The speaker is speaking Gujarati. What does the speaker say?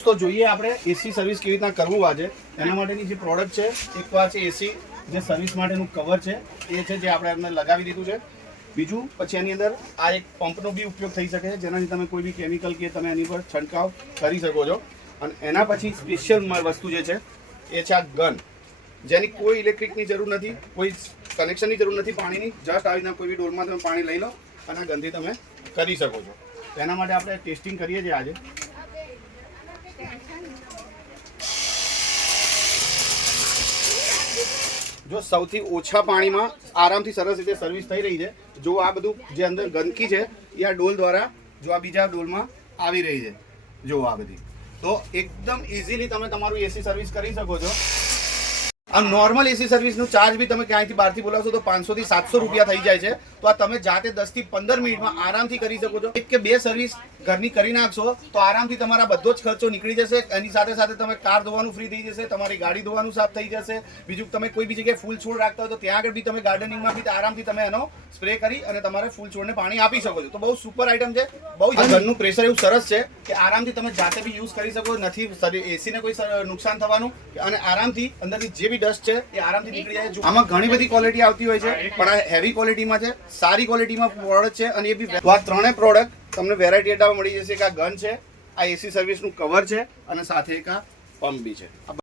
તો જોઈએ આપણે એસી સર્વિસ કેવી રીતના કરવું આજે એના માટેની જે પ્રોડક્ટ છે એક તો આ છે એસી જે સર્વિસ માટેનું કવર છે એ છે જે આપણે એમને લગાવી દીધું છે. બીજું પછી એની અંદર આ એક પંપનો બી ઉપયોગ થઈ શકે છે જેનાથી તમે કોઈ બી કેમિકલ કે તમે એની પર છંટકાવ કરી શકો છો. અને એના પછી સ્પેશિયલ વસ્તુ જે છે એ છે આ ગન, જેની કોઈ ઇલેક્ટ્રિકની જરૂર નથી, કોઈ કનેક્શનની જરૂર નથી પાણીની. જસ્ટ આવી રીતના કોઈ બી ડોલમાં તમે પાણી લઈ લો અને ગનથી તમે કરી શકો છો. એના માટે આપણે ટેસ્ટિંગ કરીએ છીએ આજે. જો સૌથી ઓછા પાણીમાં આરામથી સરસ રીતે સર્વિસ થઈ રહી છે. જો આ બધું જે અંદર ગંદકી છે એ આ ડોલ દ્વારા જો આ બીજા ડોલમાં આવી રહી છે, જો આ બધી, તો એકદમ ઇઝીલી તમે તમારું એસી સર્વિસ કરી શકો છો. આ નોર્મલ એસી સર્વિસનું ચાર્જ બી તમે ક્યાંયથી બહારથી બોલાવશો તો 500 થી 700 રૂપિયા થઈ જાય છે. તો આ તમે જાતે 10 થી 15 મિનિટમાં આરામથી કરી શકો છો. એક કે બે સર્વિસ ઘરની કરી નાખશો તો આરામથી તમારા બધો જ ખર્ચો નીકળી જશે. એની સાથે સાથે તમે કાર ધોવાનું ફ્રી થઈ જશે, તમારી ગાડી ધોવાનું સાફ થઈ જશે. બીજું તમે કોઈ બી જગ્યાએ ફૂલ છોડ રાખતા હોય તો ત્યાં આગળ બી તમે ગાર્ડનિંગમાં બી આરામથી તમે એનો સ્પ્રે કરી અને તમારે ફૂલ છોડને પાણી આપી શકો છો. તો બહુ સુપર આઈટમ છે. બહુ ઘરનું પ્રેશર એવું સરસ છે કે આરામથી તમે જાતે બી યુઝ કરી શકો. નથી એસીને કોઈ નુકસાન થવાનું અને આરામથી અંદરથી જે બી ડસ્ટ છે એ આરામથી નીકળી જાય. આમાં ઘણી બધી ક્વોલિટી આવતી હોય છે પણ આ હેવી ક્વોલિટીમાં છે, સારી ક્વોલિટીમાં પ્રોડક્ટ છે. અને એ બી આ ત્રણેય પ્રોડક્ટ તમને વેરાયટી એટામાં મળી જશે. કે આ ગન છે, આ એસી સર્વિસનું કવર છે અને સાથે એક આ પંપ બી છે.